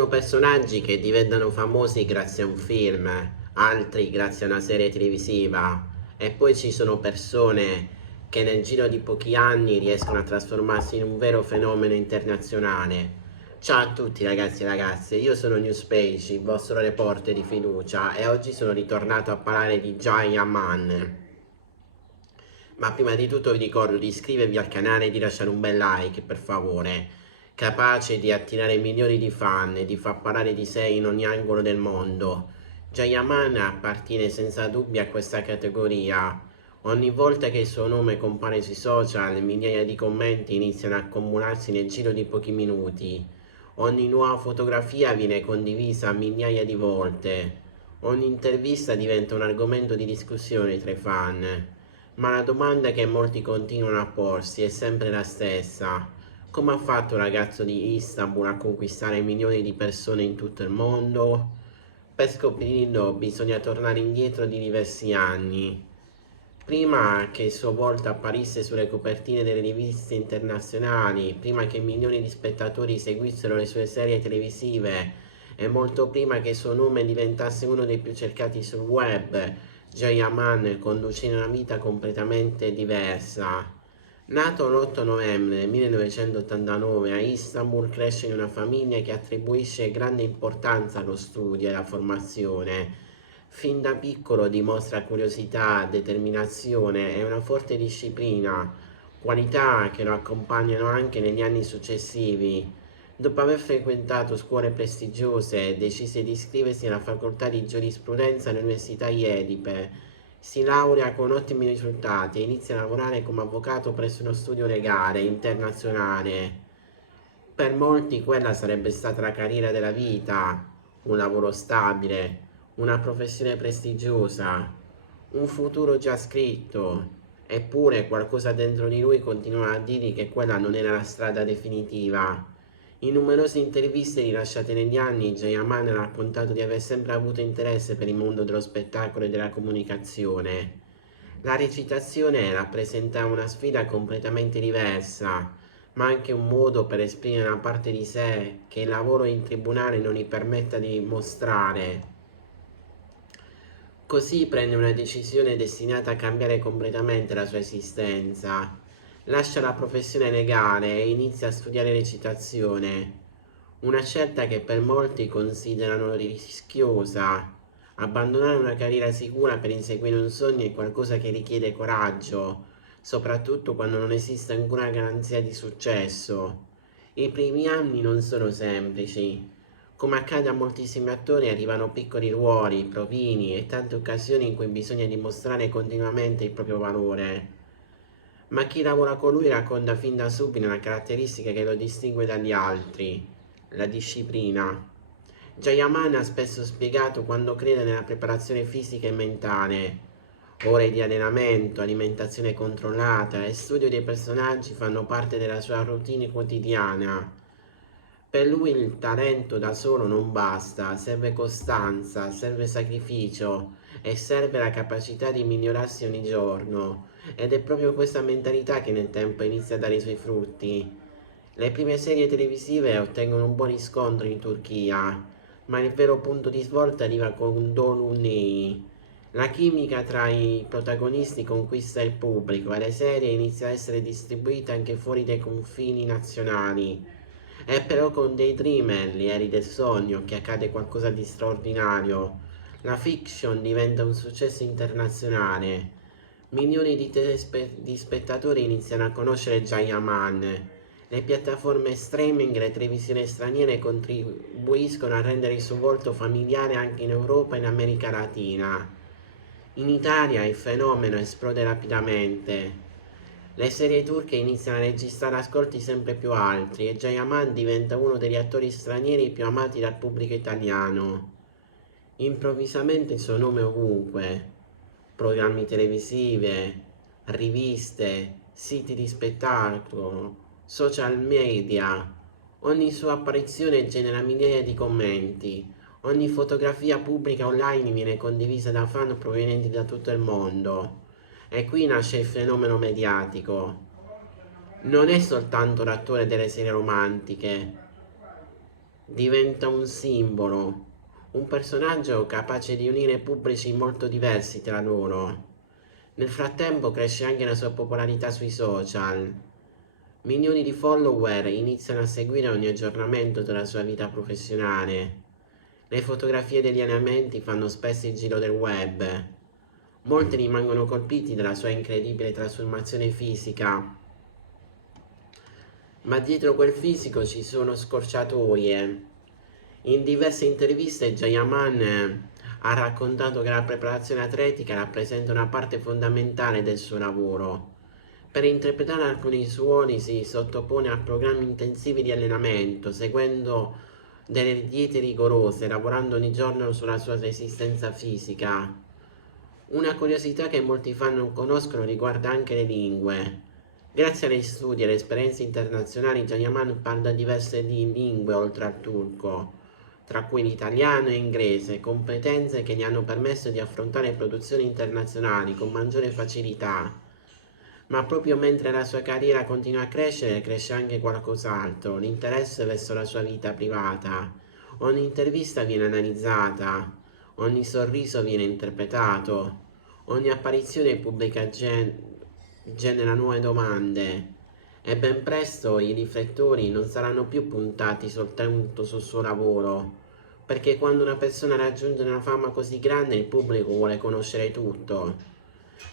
Sono personaggi che diventano famosi grazie a un film, altri grazie a una serie televisiva e poi ci sono persone che nel giro di pochi anni riescono a trasformarsi in un vero fenomeno internazionale. Ciao a tutti ragazzi e ragazze, io sono Newspage, il vostro reporter di fiducia e oggi sono ritornato a parlare di Jaya Man. Ma prima di tutto vi ricordo di iscrivervi al canale e di lasciare un bel like per favore, capace di attirare milioni di fan e di far parlare di sé in ogni angolo del mondo. Jayaman appartiene senza dubbio a questa categoria. Ogni volta che il suo nome compare sui social, migliaia di commenti iniziano a accumularsi nel giro di pochi minuti. Ogni nuova fotografia viene condivisa migliaia di volte. Ogni intervista diventa un argomento di discussione tra i fan. Ma la domanda che molti continuano a porsi è sempre la stessa. Come ha fatto un ragazzo di Istanbul a conquistare milioni di persone in tutto il mondo? Per scoprirlo bisogna tornare indietro di diversi anni. Prima che il suo volto apparisse sulle copertine delle riviste internazionali, prima che milioni di spettatori seguissero le sue serie televisive e molto prima che il suo nome diventasse uno dei più cercati sul web, Jayaman conduce una vita completamente diversa. Nato l'8 novembre 1989 a Istanbul, cresce in una famiglia che attribuisce grande importanza allo studio e alla formazione. Fin da piccolo dimostra curiosità, determinazione e una forte disciplina, qualità che lo accompagnano anche negli anni successivi. Dopo aver frequentato scuole prestigiose, decise di iscriversi alla facoltà di giurisprudenza all'Università Yedipe. Si laurea con ottimi risultati e inizia a lavorare come avvocato presso uno studio legale internazionale. Per molti quella sarebbe stata la carriera della vita, un lavoro stabile, una professione prestigiosa, un futuro già scritto. Eppure qualcosa dentro di lui continuava a dirgli che quella non era la strada definitiva. In numerose interviste rilasciate negli anni, Jayaman ha raccontato di aver sempre avuto interesse per il mondo dello spettacolo e della comunicazione. La recitazione rappresentava una sfida completamente diversa, ma anche un modo per esprimere una parte di sé che il lavoro in tribunale non gli permetta di mostrare. Così prende una decisione destinata a cambiare completamente la sua esistenza. Lascia la professione legale e inizia a studiare recitazione, una scelta che per molti considerano rischiosa. Abbandonare una carriera sicura per inseguire un sogno è qualcosa che richiede coraggio, soprattutto quando non esiste ancora garanzia di successo. I primi anni non sono semplici. Come accade a moltissimi attori, arrivano piccoli ruoli, provini e tante occasioni in cui bisogna dimostrare continuamente il proprio valore. Ma chi lavora con lui racconta fin da subito una caratteristica che lo distingue dagli altri: la disciplina. Jayaman ha spesso spiegato quando crede nella preparazione fisica e mentale. Ore di allenamento, alimentazione controllata e studio dei personaggi fanno parte della sua routine quotidiana. Per lui il talento da solo non basta, serve costanza, serve sacrificio e serve la capacità di migliorarsi ogni giorno. Ed è proprio questa mentalità che nel tempo inizia a dare i suoi frutti. Le prime serie televisive ottengono un buon riscontro in Turchia, ma il vero punto di svolta arriva con Dolunay. La chimica tra i protagonisti conquista il pubblico e la serie inizia a essere distribuita anche fuori dai confini nazionali. È però con Daydreamer, gli aerei del sogno, che accade qualcosa di straordinario. La fiction diventa un successo internazionale. Milioni di spettatori iniziano a conoscere Jayaman. Le piattaforme streaming e le televisioni straniere contribuiscono a rendere il suo volto familiare anche in Europa e in America Latina. In Italia il fenomeno esplode rapidamente. Le serie turche iniziano a registrare ascolti sempre più alti e Jayaman diventa uno degli attori stranieri più amati dal pubblico italiano. Improvvisamente il suo nome è ovunque: programmi televisive, riviste, siti di spettacolo, social media. Ogni sua apparizione genera migliaia di commenti. Ogni fotografia pubblica online viene condivisa da fan provenienti da tutto il mondo. E qui nasce il fenomeno mediatico. Non è soltanto l'attore delle serie romantiche, diventa un simbolo, un personaggio capace di unire pubblici molto diversi tra loro. Nel frattempo cresce anche la sua popolarità sui social. Milioni di follower iniziano a seguire ogni aggiornamento della sua vita professionale. Le fotografie degli allenamenti fanno spesso il giro del web. Molti rimangono colpiti dalla sua incredibile trasformazione fisica. Ma dietro quel fisico ci sono scorciatoie. In diverse interviste Jayaman ha raccontato che la preparazione atletica rappresenta una parte fondamentale del suo lavoro. Per interpretare alcuni suoni si sottopone a programmi intensivi di allenamento, seguendo delle diete rigorose, lavorando ogni giorno sulla sua resistenza fisica. Una curiosità che molti fan non conoscono riguarda anche le lingue. Grazie agli studi e alle esperienze internazionali, Jayaman parla diverse lingue oltre al turco, tra cui l'italiano e l'inglese, competenze che gli hanno permesso di affrontare produzioni internazionali con maggiore facilità. Ma proprio mentre la sua carriera continua a crescere, cresce anche qualcos'altro, l'interesse verso la sua vita privata. Ogni intervista viene analizzata, ogni sorriso viene interpretato, ogni apparizione pubblica genera nuove domande. E ben presto i riflettori non saranno più puntati soltanto sul suo lavoro, perché quando una persona raggiunge una fama così grande il pubblico vuole conoscere tutto.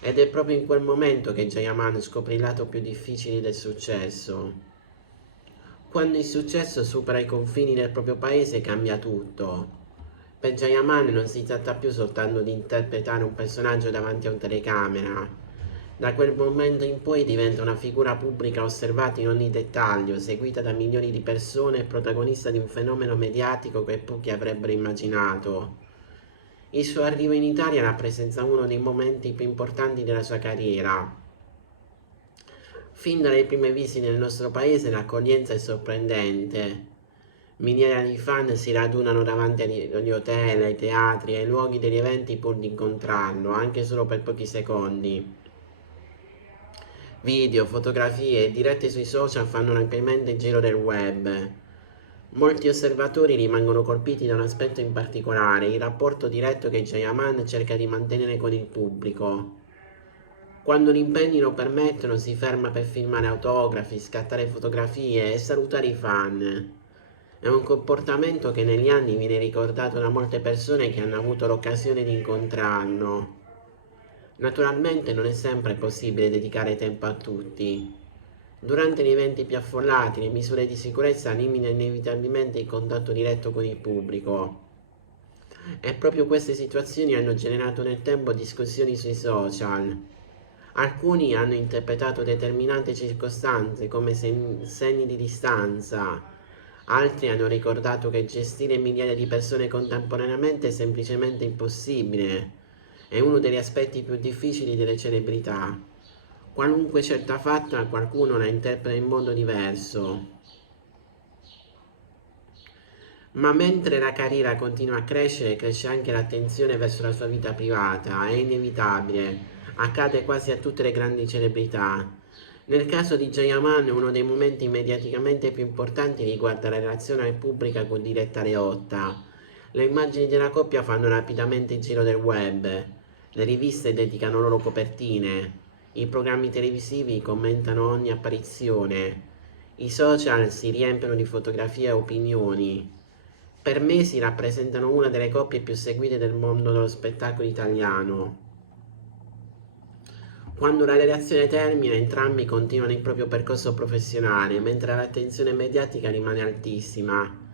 Ed è proprio in quel momento che Jayaman scopre il lato più difficile del successo. Quando il successo supera i confini del proprio paese cambia tutto. Per Jayaman non si tratta più soltanto di interpretare un personaggio davanti a un telecamera. Da quel momento in poi diventa una figura pubblica osservata in ogni dettaglio, seguita da milioni di persone e protagonista di un fenomeno mediatico che pochi avrebbero immaginato. Il suo arrivo in Italia rappresenta uno dei momenti più importanti della sua carriera. Fin dalle prime visite nel nostro paese l'accoglienza è sorprendente. Migliaia di fan si radunano davanti agli hotel, ai teatri, ai luoghi degli eventi pur di incontrarlo, anche solo per pochi secondi. Video, fotografie e dirette sui social fanno ampiamente il giro del web. Molti osservatori rimangono colpiti da un aspetto in particolare, il rapporto diretto che Jayaman cerca di mantenere con il pubblico. Quando gli impegni lo permettono si ferma per filmare autografi, scattare fotografie e salutare i fan. È un comportamento che negli anni viene ricordato da molte persone che hanno avuto l'occasione di incontrarlo. Naturalmente non è sempre possibile dedicare tempo a tutti. Durante gli eventi più affollati, le misure di sicurezza limitano inevitabilmente il contatto diretto con il pubblico. E proprio queste situazioni hanno generato nel tempo discussioni sui social. Alcuni hanno interpretato determinate circostanze come segni di distanza, altri hanno ricordato che gestire migliaia di persone contemporaneamente è semplicemente impossibile. È uno degli aspetti più difficili delle celebrità. Qualunque scelta fatta, qualcuno la interpreta in modo diverso. Ma mentre la carriera continua a crescere, cresce anche l'attenzione verso la sua vita privata. È inevitabile, accade quasi a tutte le grandi celebrità. Nel caso di Jayaman, uno dei momenti mediaticamente più importanti riguarda la relazione pubblica con Diletta Leotta. Le immagini della coppia fanno rapidamente il giro del web. Le riviste dedicano loro copertine, i programmi televisivi commentano ogni apparizione, i social si riempiono di fotografie e opinioni. Per mesi rappresentano una delle coppie più seguite del mondo dello spettacolo italiano. Quando la relazione termina, entrambi continuano il proprio percorso professionale, mentre l'attenzione mediatica rimane altissima.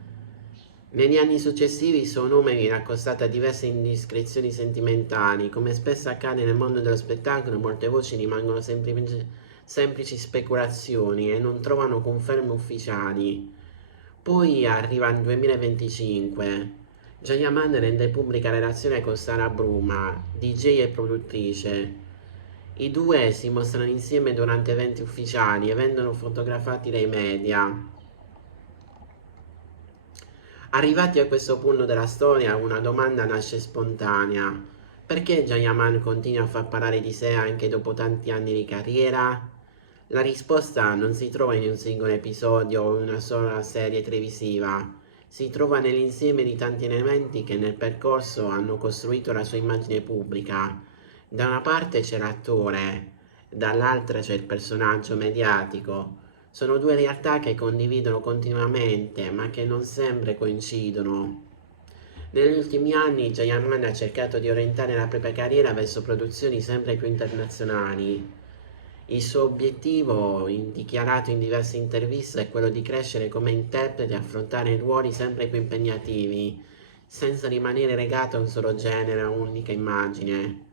Negli anni successivi il suo nome viene accostato a diverse indiscrezioni sentimentali. Come spesso accade nel mondo dello spettacolo, molte voci rimangono semplici speculazioni e non trovano conferme ufficiali. Poi arriva il 2025. Jayaman rende pubblica la relazione con Sara Bruma, DJ e produttrice. I due si mostrano insieme durante eventi ufficiali e vengono fotografati dai media. Arrivati a questo punto della storia, una domanda nasce spontanea. Perché Jayaman continua a far parlare di sé anche dopo tanti anni di carriera? La risposta non si trova in un singolo episodio o in una sola serie televisiva. si trova nell'insieme di tanti elementi che nel percorso hanno costruito la sua immagine pubblica. Da una parte c'è l'attore, dall'altra c'è il personaggio mediatico. Sono due realtà che condividono continuamente, ma che non sempre coincidono. Negli ultimi anni Jayaman ha cercato di orientare la propria carriera verso produzioni sempre più internazionali. Il suo obiettivo, dichiarato in diverse interviste, è quello di crescere come interprete e affrontare ruoli sempre più impegnativi, senza rimanere legato a un solo genere o un'unica immagine.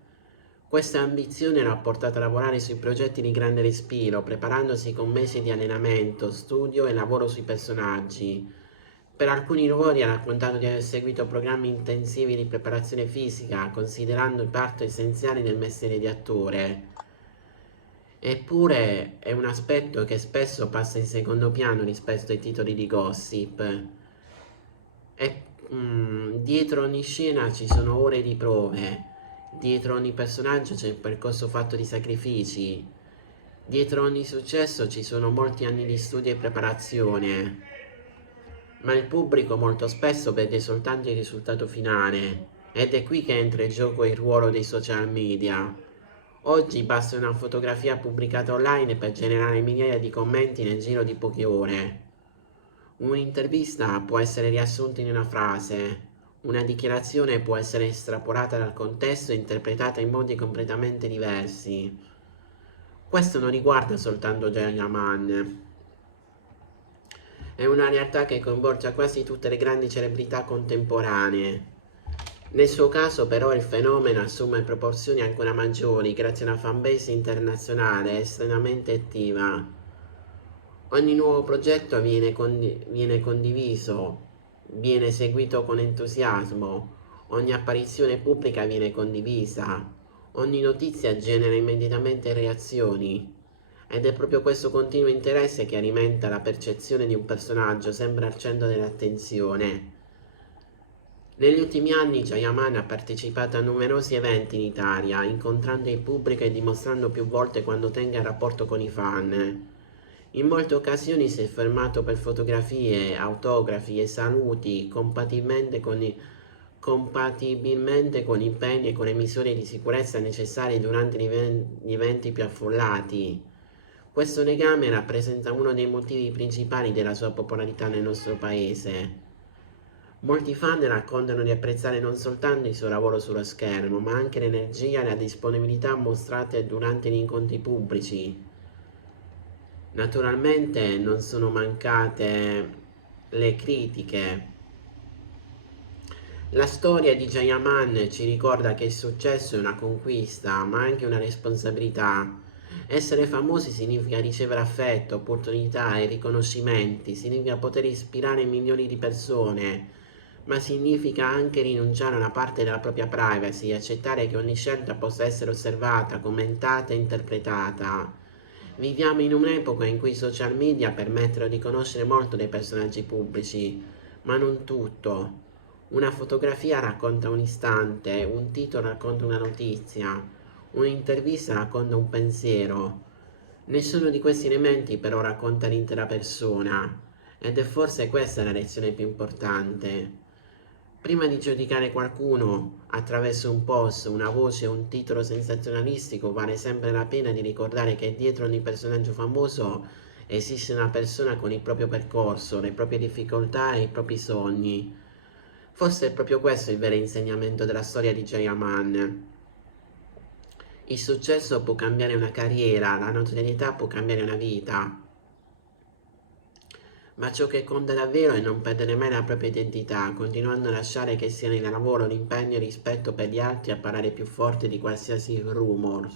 Questa ambizione l'ha portato a lavorare sui progetti di grande respiro, preparandosi con mesi di allenamento, studio e lavoro sui personaggi. Per alcuni ruoli ha raccontato di aver seguito programmi intensivi di preparazione fisica, considerando il parto essenziale del mestiere di attore. Eppure è un aspetto che spesso passa in secondo piano rispetto ai titoli di gossip. Dietro ogni scena ci sono ore di prove, dietro ogni personaggio c'è un percorso fatto di sacrifici, dietro ogni successo ci sono molti anni di studio e preparazione. Ma il pubblico molto spesso vede soltanto il risultato finale, ed è qui che entra in gioco il ruolo dei social media. Oggi basta una fotografia pubblicata online per generare migliaia di commenti nel giro di poche ore. Un'intervista può essere riassunta in una frase, una dichiarazione può essere estrapolata dal contesto e interpretata in modi completamente diversi. Questo non riguarda soltanto Jayaman. È una realtà che coinvolge quasi tutte le grandi celebrità contemporanee. Nel suo caso però il fenomeno assume proporzioni ancora maggiori grazie a una fanbase internazionale estremamente attiva. Ogni nuovo progetto viene condiviso, viene seguito con entusiasmo, ogni apparizione pubblica viene condivisa, ogni notizia genera immediatamente reazioni. Ed è proprio questo continuo interesse che alimenta la percezione di un personaggio sempre al centro dell'attenzione. Negli ultimi anni Jayaman ha partecipato a numerosi eventi in Italia, incontrando il pubblico e dimostrando più volte quando tenga il rapporto con i fan. In molte occasioni si è fermato per fotografie, autografi e saluti, compatibilmente con impegni e con le misure di sicurezza necessarie durante gli eventi più affollati. Questo legame rappresenta uno dei motivi principali della sua popolarità nel nostro paese. Molti fan raccontano di apprezzare non soltanto il suo lavoro sullo schermo, ma anche l'energia e la disponibilità mostrate durante gli incontri pubblici. Naturalmente non sono mancate le critiche. La storia di Jayaman ci ricorda che il successo è una conquista, ma anche una responsabilità. Essere famosi significa ricevere affetto, opportunità e riconoscimenti, significa poter ispirare milioni di persone, ma significa anche rinunciare a una parte della propria privacy, accettare che ogni scelta possa essere osservata, commentata e interpretata. Viviamo in un'epoca in cui i social media permettono di conoscere molto dei personaggi pubblici, ma non tutto. Una fotografia racconta un istante, un titolo racconta una notizia. Un'intervista racconta un pensiero. Nessuno di questi elementi però racconta l'intera persona, ed è forse questa la lezione più importante. Prima di giudicare qualcuno attraverso un post, una voce o un titolo sensazionalistico, vale sempre la pena di ricordare che dietro ogni personaggio famoso esiste una persona con il proprio percorso, le proprie difficoltà e i propri sogni. Forse è proprio questo il vero insegnamento della storia di Jayaman. Il successo può cambiare una carriera, la notorietà può cambiare una vita, ma ciò che conta davvero è non perdere mai la propria identità, continuando a lasciare che sia nel lavoro, l'impegno e il rispetto per gli altri a parlare più forte di qualsiasi rumor.